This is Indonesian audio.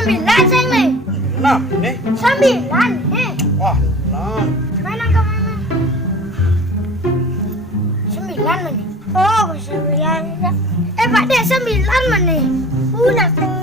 Sembilan sayang nih. 6 nih. Sembilan nih. Wah, 6. Mana ke mana? Sembilan nih. Oh, sembilan. Pak Dek, sembilan nih. Udah.